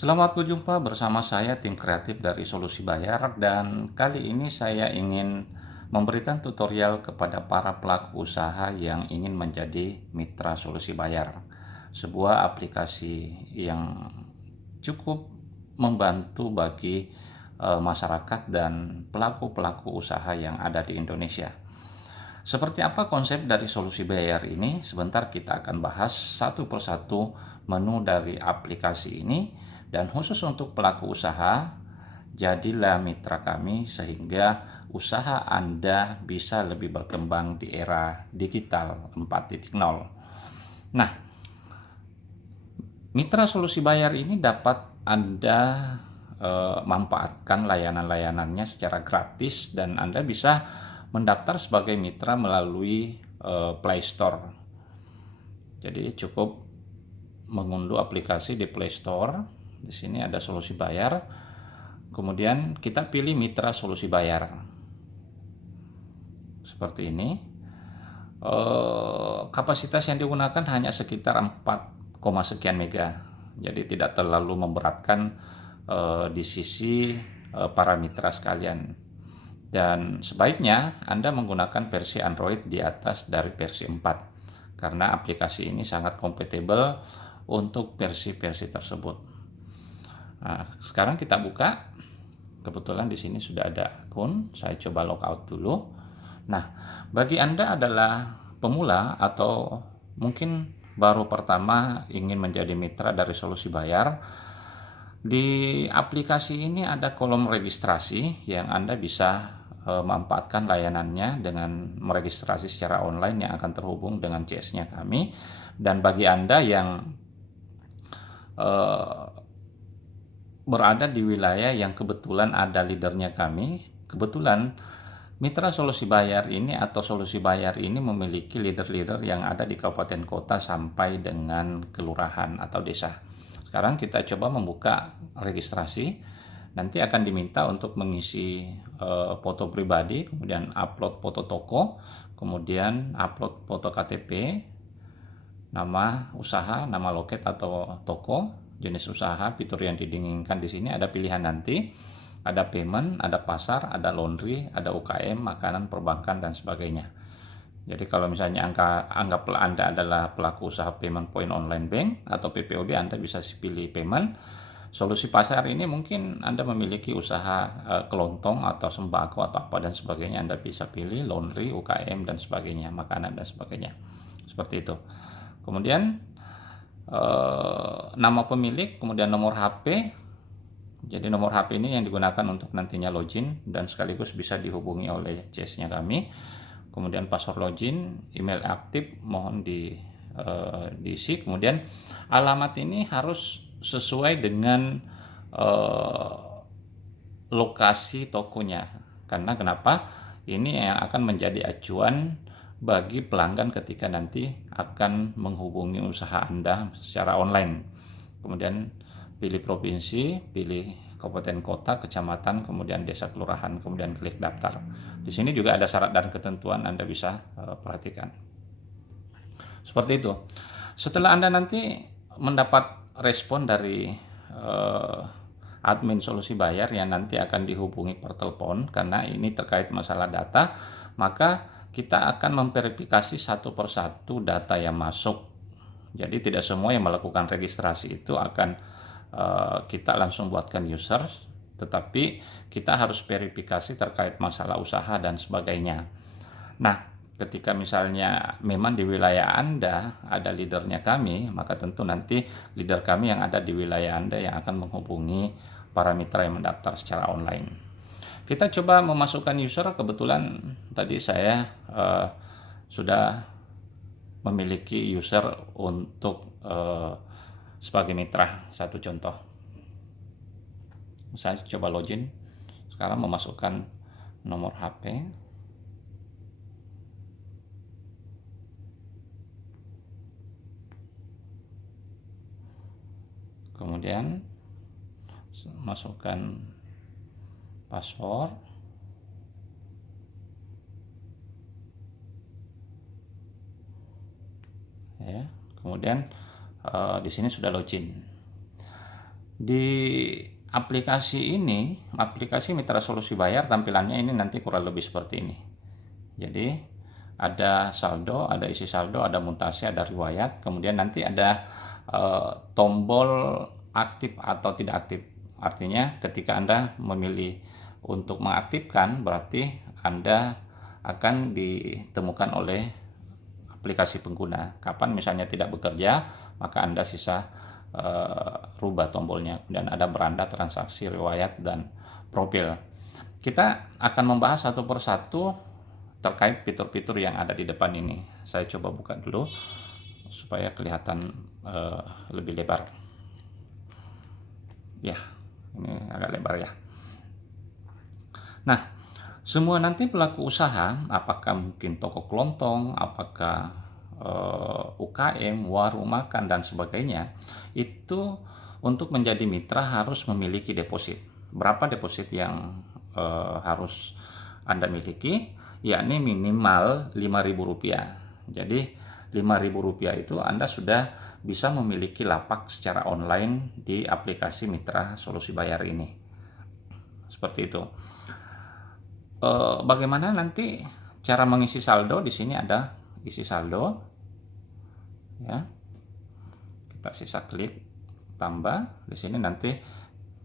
Selamat berjumpa bersama saya tim kreatif dari Solusi Bayar, dan kali ini saya ingin memberikan tutorial kepada para pelaku usaha yang ingin menjadi mitra Solusi Bayar, sebuah aplikasi yang cukup membantu bagi masyarakat dan pelaku-pelaku usaha yang ada di Indonesia. Seperti apa konsep dari Solusi Bayar ini? Sebentar kita akan bahas satu persatu menu dari aplikasi ini, dan khusus untuk pelaku usaha, jadilah mitra kami sehingga usaha Anda bisa lebih berkembang di era digital 4.0. Nah, mitra Solusi Bayar ini dapat Anda manfaatkan layanan-layanannya secara gratis, dan Anda bisa mendaftar sebagai mitra melalui Play Store. Jadi cukup mengunduh aplikasi di Play Store. Di sini ada Solusi Bayar. Kemudian kita pilih mitra Solusi Bayar. Seperti ini. Kapasitas yang digunakan hanya sekitar 4, sekian mega. Jadi tidak terlalu memberatkan di sisi para mitra sekalian. Dan sebaiknya Anda menggunakan versi Android di atas dari versi 4, karena aplikasi ini sangat kompatibel untuk versi-versi tersebut. Nah, sekarang kita buka. Kebetulan di sini sudah ada akun. Saya coba logout dulu. Nah, bagi Anda adalah pemula atau mungkin baru pertama ingin menjadi mitra dari Solusi Bayar, di aplikasi ini ada kolom registrasi yang Anda bisa manfaatkan layanannya dengan meregistrasi secara online yang akan terhubung dengan CS-nya kami. Dan bagi Anda yang berada di wilayah yang kebetulan ada leadernya kami, kebetulan mitra Solusi Bayar ini atau Solusi Bayar ini memiliki leader-leader yang ada di kabupaten kota sampai dengan kelurahan atau desa. Sekarang kita coba membuka registrasi. Nanti akan diminta untuk mengisi foto pribadi, kemudian upload foto toko, kemudian upload foto KTP, nama usaha, nama loket atau toko, jenis usaha, fitur yang diinginkan. Di sini ada pilihan nanti, ada payment, ada pasar, ada laundry, ada UKM, makanan, perbankan, dan sebagainya. Jadi kalau misalnya anggaplah Anda adalah pelaku usaha payment point online bank atau PPOB, Anda bisa pilih payment. Solusi pasar ini mungkin Anda memiliki usaha kelontong atau sembako atau apa dan sebagainya, Anda bisa pilih laundry, UKM, dan sebagainya, makanan dan sebagainya. Seperti itu. Kemudian nama pemilik, kemudian nomor HP. Jadi nomor HP ini yang digunakan untuk nantinya login dan sekaligus bisa dihubungi oleh CS-nya kami. Kemudian password login, email aktif mohon diisi. Kemudian alamat ini harus sesuai dengan lokasi tokonya. Karena kenapa? Ini yang akan menjadi acuan bagi pelanggan ketika nanti akan menghubungi usaha Anda secara online. Kemudian pilih provinsi, pilih kabupaten kota, kecamatan, kemudian desa kelurahan, kemudian klik daftar. Di sini juga ada syarat dan ketentuan, Anda bisa perhatikan. Seperti itu. Setelah Anda nanti mendapat respon dari admin Solusi Bayar yang nanti akan dihubungi per telepon karena ini terkait masalah data, maka kita akan memverifikasi satu persatu data yang masuk. Jadi tidak semua yang melakukan registrasi itu akan kita langsung buatkan user, tetapi kita harus verifikasi terkait masalah usaha dan sebagainya. Nah, ketika misalnya memang di wilayah Anda ada leadernya kami, maka tentu nanti leader kami yang ada di wilayah Anda yang akan menghubungi para mitra yang mendaftar secara online. Kita coba memasukkan user. Kebetulan tadi saya sudah memiliki user untuk sebagai mitra. Satu contoh, saya coba login. Sekarang memasukkan nomor HP. Kemudian masukkan password. Ya, kemudian di sini sudah login. Di aplikasi ini, aplikasi Mitra Solusi Bayar, tampilannya ini nanti kurang lebih seperti ini. Jadi ada saldo, ada isi saldo, ada mutasi, ada riwayat, kemudian nanti ada tombol aktif atau tidak aktif. Artinya ketika Anda memilih untuk mengaktifkan, berarti Anda akan ditemukan oleh aplikasi pengguna. Kapan misalnya tidak bekerja, maka Anda sisa rubah tombolnya, dan ada beranda, transaksi, riwayat, dan profil. Kita akan membahas satu persatu terkait fitur-fitur yang ada di depan ini. Saya coba buka dulu supaya kelihatan lebih lebar. Ya, ini agak lebar ya. Nah, semua nanti pelaku usaha, apakah mungkin toko kelontong, apakah UKM, warung makan, dan sebagainya, itu untuk menjadi mitra harus memiliki deposit. Berapa deposit yang harus Anda miliki? Yakni minimal Rp5.000. Jadi Rp5.000 itu Anda sudah bisa memiliki lapak secara online di aplikasi Mitra Solusi Bayar ini. Seperti itu. Bagaimana nanti cara mengisi saldo? Di sini ada isi saldo, ya. Kita sisa klik tambah. Di sini nanti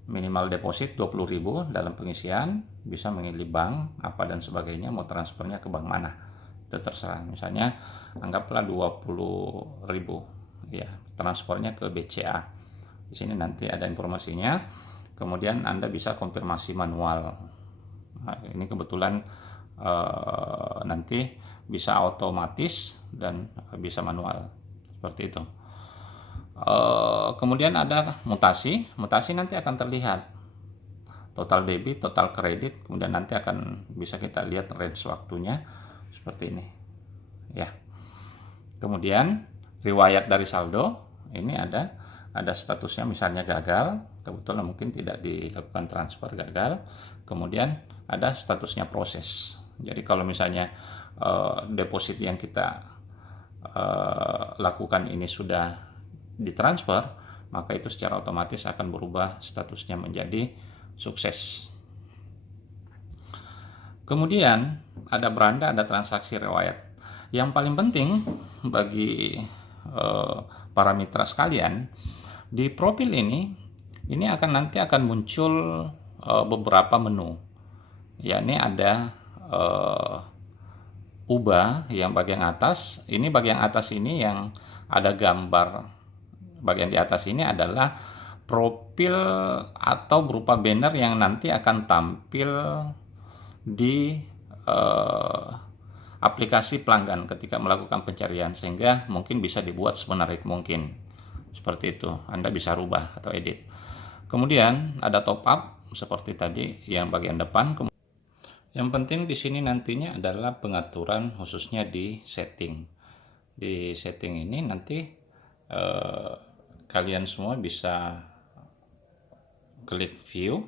minimal deposit 20.000 dalam pengisian, bisa memilih bank apa dan sebagainya, mau transfernya ke bank mana itu terserah. Misalnya anggaplah 20.000, ya, transfernya ke BCA. Di sini nanti ada informasinya. Kemudian Anda bisa konfirmasi manual. Nah, ini kebetulan nanti bisa otomatis dan bisa manual, seperti itu. Kemudian ada mutasi. Mutasi nanti akan terlihat total debit, total kredit, kemudian nanti akan bisa kita lihat range waktunya seperti ini, ya. Kemudian riwayat dari saldo ini ada statusnya, misalnya gagal, kebetulan mungkin tidak dilakukan transfer, gagal. Kemudian ada statusnya proses. Jadi kalau misalnya deposit yang kita lakukan ini sudah ditransfer, maka itu secara otomatis akan berubah statusnya menjadi sukses. Kemudian ada beranda, ada transaksi, riwayat. Yang paling penting bagi para mitra sekalian, di profil ini nanti akan muncul beberapa menu. Yakni ada ubah yang bagian atas. Ini bagian atas ini yang ada gambar. Bagian di atas ini adalah profil atau berupa banner yang nanti akan tampil di aplikasi pelanggan ketika melakukan pencarian, sehingga mungkin bisa dibuat semenarik mungkin. Seperti itu, Anda bisa rubah atau edit. Kemudian ada top up seperti tadi yang bagian depan. Yang penting di sini nantinya adalah pengaturan, khususnya di setting. Di setting ini nanti kalian semua bisa klik view,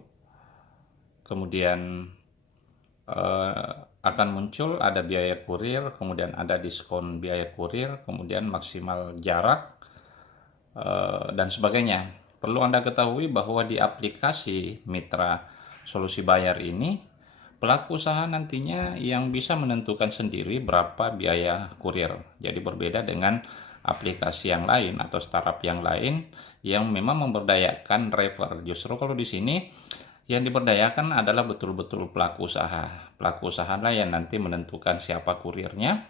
kemudian akan muncul ada biaya kurir, kemudian ada diskon biaya kurir, kemudian maksimal jarak, dan sebagainya. Perlu Anda ketahui bahwa di aplikasi Mitra Solusi Bayar ini, pelaku usaha nantinya yang bisa menentukan sendiri berapa biaya kurir. Jadi berbeda dengan aplikasi yang lain atau startup yang lain yang memang memberdayakan driver. Justru kalau di sini yang diberdayakan adalah betul-betul pelaku usaha. Pelaku usaha lah yang nanti menentukan siapa kurirnya.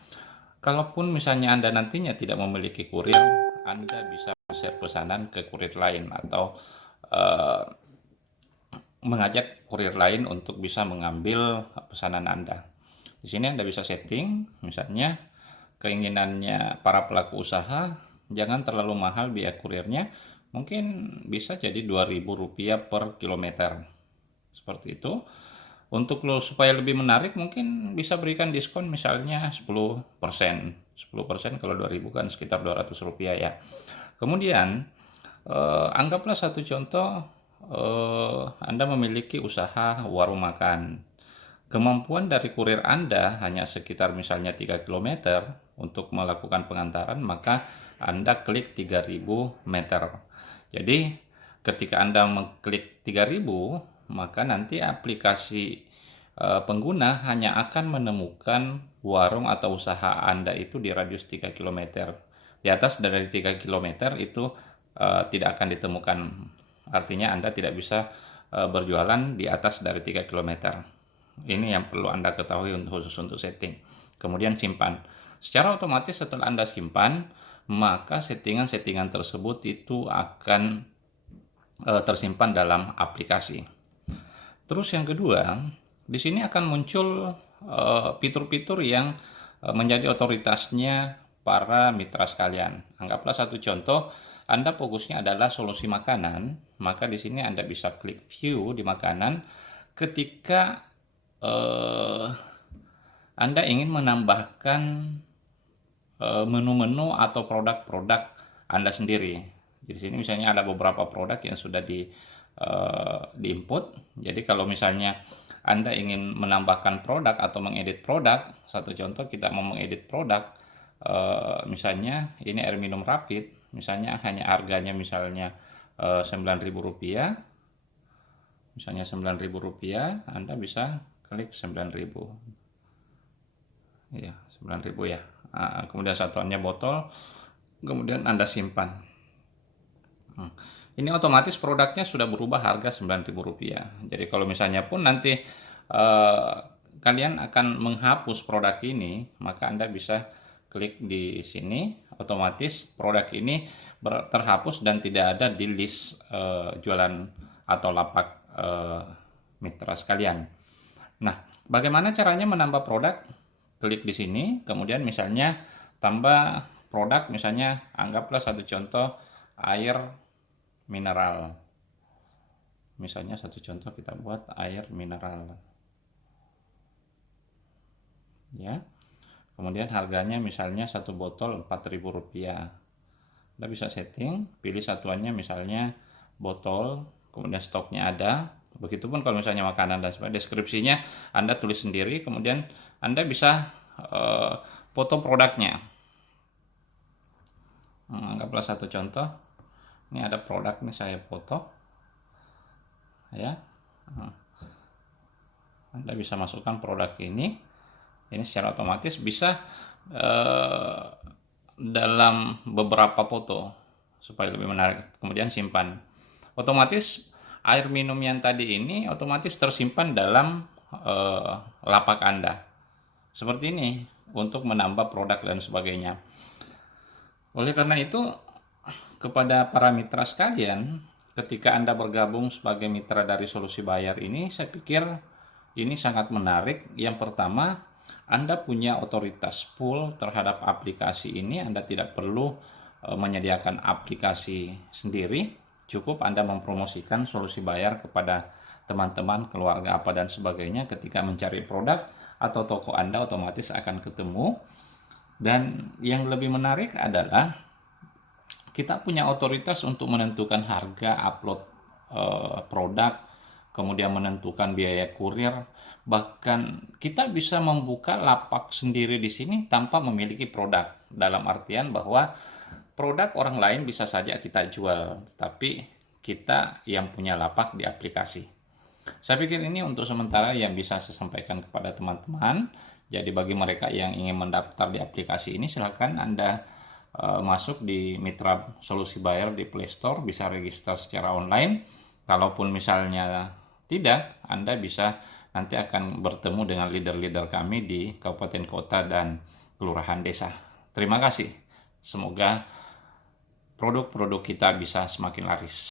Kalaupun misalnya Anda nantinya tidak memiliki kurir, Anda bisa share pesanan ke kurir lain atau mengajak kurir lain untuk bisa mengambil pesanan Anda. Di sini Anda bisa setting, misalnya keinginannya para pelaku usaha jangan terlalu mahal biaya kurirnya, mungkin bisa jadi Rp2.000 per kilometer. Seperti itu. Untuk supaya lebih menarik, mungkin bisa berikan diskon misalnya 10%. 10% kalau 2.000 kan sekitar Rp200 ya. Kemudian anggaplah satu contoh, Anda memiliki usaha warung makan. Kemampuan dari kurir Anda hanya sekitar misalnya 3 km untuk melakukan pengantaran, maka Anda klik 3.000 meter. Jadi ketika Anda mengklik 3000, maka nanti aplikasi pengguna hanya akan menemukan warung atau usaha Anda itu di radius 3 km. Di atas dari 3 km itu tidak akan ditemukan. Artinya Anda tidak bisa berjualan di atas dari 3 km. Ini yang perlu Anda ketahui khusus untuk setting. Kemudian simpan. Secara otomatis setelah Anda simpan, maka settingan-settingan tersebut itu akan tersimpan dalam aplikasi. Terus yang kedua, di sini akan muncul fitur-fitur yang menjadi otoritasnya para mitra sekalian. Anggaplah satu contoh, Anda fokusnya adalah solusi makanan, maka di sini Anda bisa klik view di makanan. Ketika Anda ingin menambahkan menu-menu atau produk-produk Anda sendiri. Di sini misalnya ada beberapa produk yang sudah di-input. Jadi kalau misalnya Anda ingin menambahkan produk atau mengedit produk, satu contoh kita mau mengedit produk, misalnya ini air minum Rapid, misalnya hanya harganya misalnya Rp9.000, misalnya Rp9.000, Anda bisa klik 9.000, ya 9.000 ya. Kemudian satuannya botol, kemudian Anda simpan. Ini otomatis produknya sudah berubah harga Rp9.000. Jadi kalau misalnya pun nanti kalian akan menghapus produk ini, maka Anda bisa klik di sini, otomatis produk ini terhapus dan tidak ada di list jualan atau lapak mitra sekalian. Nah, bagaimana caranya menambah produk? Klik di sini, kemudian misalnya tambah produk, misalnya anggaplah satu contoh air mineral. Misalnya satu contoh kita buat air mineral. Ya. Kemudian harganya misalnya satu botol Rp4.000. Anda bisa setting, pilih satuannya misalnya botol, kemudian stoknya ada. Begitupun kalau misalnya makanan dan sebagainya, deskripsinya Anda tulis sendiri, kemudian Anda bisa foto produknya. Anggaplah satu contoh, ini ada produk nih saya foto, ya. Anda bisa masukkan produk ini secara otomatis bisa dalam beberapa foto supaya lebih menarik. Kemudian simpan. Otomatis air minum yang tadi ini otomatis tersimpan dalam lapak Anda. Seperti ini untuk menambah produk dan sebagainya. Oleh karena itu, kepada para mitra sekalian, ketika Anda bergabung sebagai mitra dari Solusi Bayar ini, saya pikir ini sangat menarik. Yang pertama, Anda punya otoritas full terhadap aplikasi ini. Anda tidak perlu menyediakan aplikasi sendiri. Cukup Anda mempromosikan Solusi Bayar kepada teman-teman, keluarga apa dan sebagainya. Ketika mencari produk atau toko Anda otomatis akan ketemu. Dan yang lebih menarik adalah kita punya otoritas untuk menentukan harga upload produk, kemudian menentukan biaya kurir. Bahkan kita bisa membuka lapak sendiri di sini tanpa memiliki produk. Dalam artian bahwa produk orang lain bisa saja kita jual, tapi kita yang punya lapak di aplikasi. Saya pikir ini untuk sementara yang bisa saya sampaikan kepada teman-teman. Jadi bagi mereka yang ingin mendaftar di aplikasi ini, silakan Anda masuk di Mitra Solusi Bayar di Play Store, bisa register secara online. Kalaupun misalnya tidak, Anda bisa nanti akan bertemu dengan leader-leader kami di kabupaten kota dan kelurahan desa. Terima kasih. Semoga produk-produk kita bisa semakin laris.